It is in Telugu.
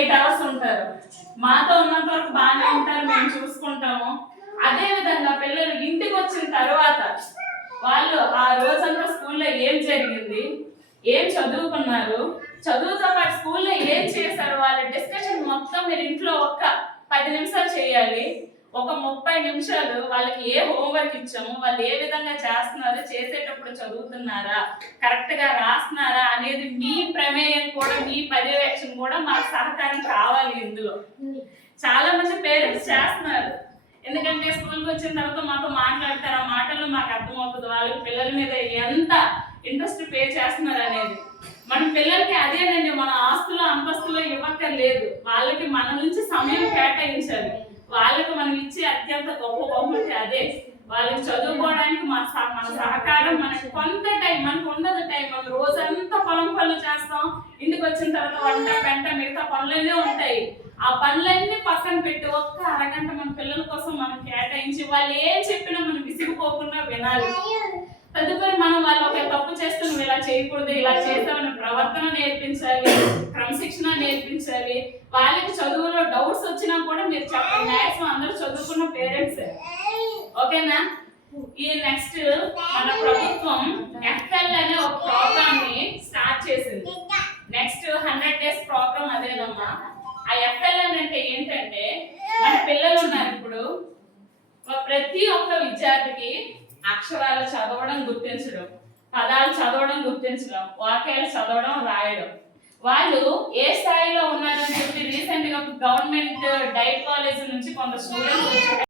8 అవర్స్ ఉంటారు. మాతో ఉన్నంత వరకు బాగానే ఉంటారు, మేము చూసుకుంటాము. అదే విధంగా పిల్లలు ఇంటికి వచ్చిన తర్వాత వాళ్ళు ఆ రోజంతా స్కూల్లో ఏం జరిగింది, ఏం చదువుకున్నారు, చదువుతో పాటు స్కూల్లో ఏం చేశారు, వాళ్ళ డిస్కషన్ మొత్తం మీరు ఇంట్లో ఒక్క 10 నిమిషాలు చేయాలి. ఒక 30 నిమిషాలు వాళ్ళకి ఏ హోంవర్క్ ఇచ్చాము, వాళ్ళు ఏ విధంగా చేస్తున్నారు, చేసేటప్పుడు చదువుతున్నారా, కరెక్ట్ గా రాస్తున్నారా అనేది మీ ప్రమేయం కూడా, మీ పర్యవేక్షణ కూడా మాకు సహకారం కావాలి. ఇందులో చాలా మంది పేరెంట్స్ చేస్తున్నారు, ఎందుకంటే స్కూల్కి వచ్చిన తర్వాత మాతో మాట్లాడతారు, ఆ మాటల్లో మాకు అర్థమవుతుంది వాళ్ళకి పిల్లల మీద ఎంత ఇంట్రెస్ట్ పే చేస్తున్నారు అనేది. మన పిల్లలకి అదేనండి, మన ఆస్తులు అంతస్తులో ఇవ్వక్కర్లేదు, వాళ్ళకి మన నుంచి సమయం కేటాయించాలి. వాళ్ళకి మనం ఇచ్చే అత్యంత గొప్ప బహుమతి అదే. వాళ్ళకి చదువుకోవడానికి మన సహకారం, మనకి కొంత టైం, మనకు ఉండదు టైం. మనం రోజంతా పొలం పనులు చేస్తాం, ఇంటికి వచ్చిన తర్వాత వంట పెంట మిగతా పనులన్నీ ఉంటాయి. ఆ పనులన్నీ పక్కన పెట్టి ఒక్క అరగంట మన పిల్లల కోసం మనం కేటాయించి వాళ్ళు ఏం చెప్పినా మనం విసిగిపోకుండా వినాలి. తదుపరి మనం వాళ్ళు ఒక తప్పు చేస్తే నువ్వు ఇలా చేయకూడదు, ఇలా చేస్తామని ప్రవర్తన నేర్పించాలి, క్రమశిక్షణ నేర్పించాలి. వాళ్ళకి చదువులో డౌట్స్ వచ్చినా కూడా మీరు చెప్పండి. మ్యాక్సిమం అందరూ చదువుకున్న పేరెంట్స్, ఓకేనా? ఈ నెక్స్ట్ మన ప్రభుత్వం ఎఫ్ఎల్ అనే ఒక ప్రోగ్రామ్ ని స్టార్ట్ చేసింది. నెక్స్ట్ 100 డేస్ ప్రోగ్రామ్ అదేనమ్మా. ఆ ఎఫ్ఎల్ అంటే ఏంటంటే, మన పిల్లలు ఉన్నారు ఇప్పుడు, ప్రతి ఒక్క విద్యార్థికి అక్షరాలు చదవడం, గుర్తించడం, పదాలు చదవడం, గుర్తించడం, వాక్యాలు చదవడం, రాయడం. వాళ్ళు ఏ స్థాయిలో ఉన్నారని చెప్పి రీసెంట్ గా గవర్నమెంట్ డైట్ కాలేజ్ నుంచి కొంత స్టూడెంట్స్